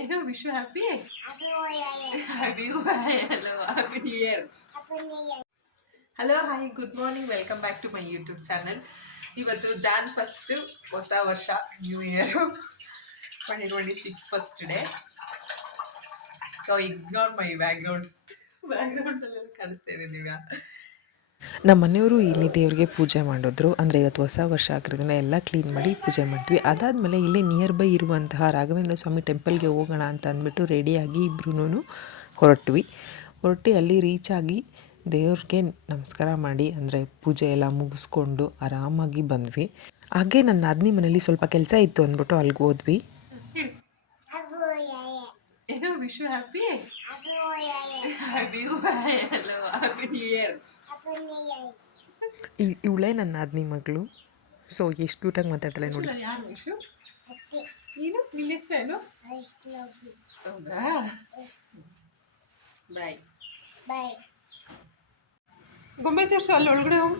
ಏನು wish happy happy hello happy new year. Hello hi good morning, welcome back to my YouTube channel. ಇವತ್ತು Jan first, ಹೊಸ ವರ್ಷ, new year 2026 first day. So ignore my ಬ್ಯಾಕ್ಗ್ರೌಂಡಲ್ಲೆಲ್ಲ ಕಾಣಿಸ್ತಾ ಇದೆ ನೀವ್ಯಾ. ನಮ್ಮ ಮನೆಯವರು ಇಲ್ಲಿ ದೇವ್ರಿಗೆ ಪೂಜೆ ಮಾಡಿದ್ರು. ಅಂದರೆ ಇವತ್ತು ಹೊಸ ವರ್ಷ ಆಗಿರೋದನ್ನ ಎಲ್ಲ ಕ್ಲೀನ್ ಮಾಡಿ ಪೂಜೆ ಮಾಡಿದ್ವಿ. ಅದಾದಮೇಲೆ ಇಲ್ಲೇ ನಿಯರ್ ಬೈ ಇರುವಂತಹ ರಾಘವೇಂದ್ರ ಸ್ವಾಮಿ ಟೆಂಪಲ್ಗೆ ಹೋಗೋಣ ಅಂತ ಅಂದ್ಬಿಟ್ಟು ರೆಡಿಯಾಗಿ ಇಬ್ಬರೂ ಹೊರಟು ಅಲ್ಲಿ ರೀಚ್ ಆಗಿ ದೇವ್ರಿಗೆ ನಮಸ್ಕಾರ ಮಾಡಿ ಅಂದರೆ ಪೂಜೆ ಎಲ್ಲ ಮುಗಿಸ್ಕೊಂಡು ಆರಾಮಾಗಿ ಬಂದ್ವಿ. ಹಾಗೆ ನನ್ನ ನಾದಿನಿ ಮನೇಲಿ ಸ್ವಲ್ಪ ಕೆಲಸ ಇತ್ತು ಅಂದ್ಬಿಟ್ಟು ಅಲ್ಲಿಗೆ ಹೋದ್ವಿ. ಏನೋ wish happy happy hello happy new year. ಇವಳೇ ನನ್ನ ನಾದಿನಿ ಮಗಳು. ಸೊ ಎಷ್ಟು ಕ್ಯೂಟಾಗಿ ಮಾತಾಡ್ತಾಳೆ ನೋಡಿ. ಯಾರು ವಿಶು? ನೀನು ನಿನ್ನ ಹೆಸರೇನು? ಹೌದಾ, ಬಾಯ್ ಬಾಯ್. ಗೊಂಬೆ ತೋರಿಸು, ಅಲ್ಲಿ ಒಳಗಡೆ ಹೋಗು.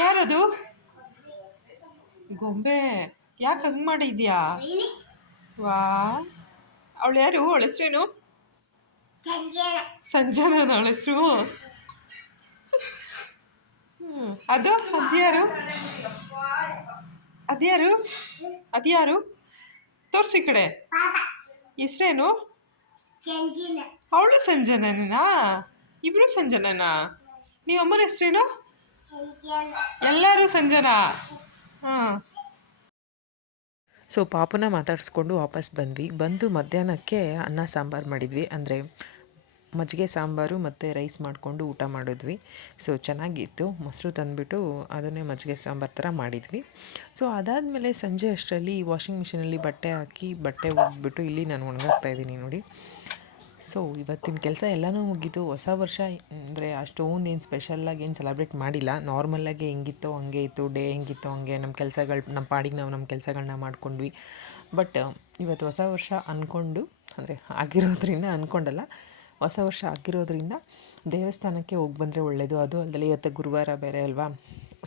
ಯಾರದು ಗೊಂಬೆ? ಯಾಕೆ ಹಂಗೆ ಮಾಡಿದ್ಯಾ? ವಾ, ಅವಳು ಯಾರು? ಅವಳ ಹೆಸ್ರೇನು? ಸಂಜನಾ ಅವಳ ಹೆಸರು. ಅದು ಅದ್ಯಾರು ಅದ್ಯಾರು ಅದ್ಯಾರು ತೋರ್ಸಿ ಈ ಕಡೆ. ಹೆಸ್ರೇನು? ಅವಳು ಸಂಜನಾ? ಇಬ್ರು ಸಂಜನಾ? ನೀವು ಅಮ್ಮನ ಹೆಸ್ರೇನು? ಎಲ್ಲರೂ ಸಂಜನಾ. ಹಾಂ. ಸೊ ಪಾಪನ ಮಾತಾಡಿಸ್ಕೊಂಡು ವಾಪಸ್ ಬಂದು ಮಧ್ಯಾಹ್ನಕ್ಕೆ ಅನ್ನ ಸಾಂಬಾರು ಮಾಡಿದ್ವಿ. ಅಂದರೆ ಮಜ್ಜಿಗೆ ಸಾಂಬಾರು ಮತ್ತು ರೈಸ್ ಮಾಡಿಕೊಂಡು ಊಟ ಮಾಡಿದ್ವಿ. ಸೊ ಚೆನ್ನಾಗಿತ್ತು. ಮೊಸರು ತಂದುಬಿಟ್ಟು ಅದನ್ನೇ ಮಜ್ಜಿಗೆ ಸಾಂಬಾರು ಥರ ಮಾಡಿದ್ವಿ. ಸೊ ಅದಾದಮೇಲೆ ಸಂಜೆ ಅಷ್ಟರಲ್ಲಿ ವಾಷಿಂಗ್ ಮಿಷಿನಲ್ಲಿ ಬಟ್ಟೆ ಹಾಕಿ ಬಟ್ಟೆ ಒಗ್ಬಿಟ್ಟು ಇಲ್ಲಿ ನಾನು ಒಣಗಾಕ್ತಾಯಿದ್ದೀನಿ ನೋಡಿ. ಸೊ ಇವತ್ತಿನ ಕೆಲಸ ಎಲ್ಲನೂ ಮುಗೀತು. ಹೊಸ ವರ್ಷ ಅಂದರೆ ಅಷ್ಟೊಂದು ಏನು ಸ್ಪೆಷಲ್ಲಾಗಿ ಏನು ಸೆಲೆಬ್ರೇಟ್ ಮಾಡಿಲ್ಲ. ನಾರ್ಮಲ್ಲಾಗಿ ಹೆಂಗಿತ್ತೋ ಹಂಗೆ ಇತ್ತು. ಡೇ ಹೆಂಗಿತ್ತೋ ಹಂಗೆ ನಮ್ಮ ಕೆಲಸಗಳು ನಮ್ಮ ಪಾಡಿಗೆ ನಾವು ನಮ್ಮ ಕೆಲಸಗಳನ್ನ ಮಾಡ್ಕೊಂಡ್ವಿ. ಬಟ್ ಇವತ್ತು ಹೊಸ ವರ್ಷ ಅಂದ್ಕೊಂಡು, ಅಂದರೆ ಆಗಿರೋದ್ರಿಂದ ಅಂದ್ಕೊಂಡಲ್ಲ, ಹೊಸ ವರ್ಷ ಆಗಿರೋದ್ರಿಂದ ದೇವಸ್ಥಾನಕ್ಕೆ ಹೋಗಿ ಬಂದರೆ ಒಳ್ಳೆಯದು. ಅದು ಅಲ್ಲದೆ ಇವತ್ತು ಗುರುವಾರ ಬೇರೆ ಅಲ್ವಾ.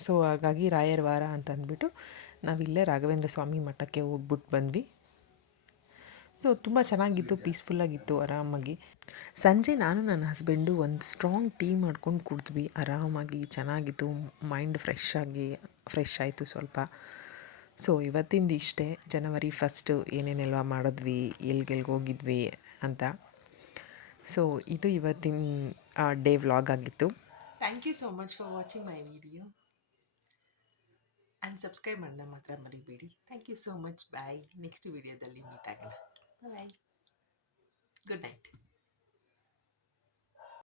ಸೊ ಹಾಗಾಗಿ ರಾಯರ ವಾರ ಅಂತ ಅಂದ್ಬಿಟ್ಟು ನಾವಿಲ್ಲೇ ರಾಘವೇಂದ್ರ ಸ್ವಾಮಿ ಮಠಕ್ಕೆ ಹೋಗ್ಬಿಟ್ಟು ಬಂದ್ವಿ. ಸೊ ತುಂಬ ಚೆನ್ನಾಗಿತ್ತು, ಪೀಸ್ಫುಲ್ಲಾಗಿತ್ತು, ಆರಾಮಾಗಿ. ಸಂಜೆ ನಾನು ನನ್ನ ಹಸ್ಬೆಂಡು ಒಂದು ಸ್ಟ್ರಾಂಗ್ ಟೀ ಮಾಡ್ಕೊಂಡು ಕುಡಿದ್ವಿ. ಆರಾಮಾಗಿ ಚೆನ್ನಾಗಿತ್ತು. ಮೈಂಡ್ ಫ್ರೆಶ್ ಆಯಿತು ಸ್ವಲ್ಪ. ಸೊ ಇವತ್ತಿಂದ ಇಷ್ಟೇ. ಜನವರಿ ಫಸ್ಟು ಏನೇನೆಲ್ಲ ಮಾಡಿದ್ವಿ, ಎಲ್ಲಿಗೆಲ್ಗೆ ಹೋಗಿದ್ವಿ ಅಂತ. ಸೊ ಇದು ಇವತ್ತಿನ ಡೇ ವ್ಲಾಗ್ ಆಗಿತ್ತು. Thank you so much for watching my video and subscribe ಮಾಡೋದನ್ನ ಮಾತ್ರ ಮರಿಬೇಡಿ. Thank you so much. Bye. Next ವಿಡಿಯೋದಲ್ಲಿ ಮೀಟ್ ಆಗೋಣ. ಬಾಯ್. Good night.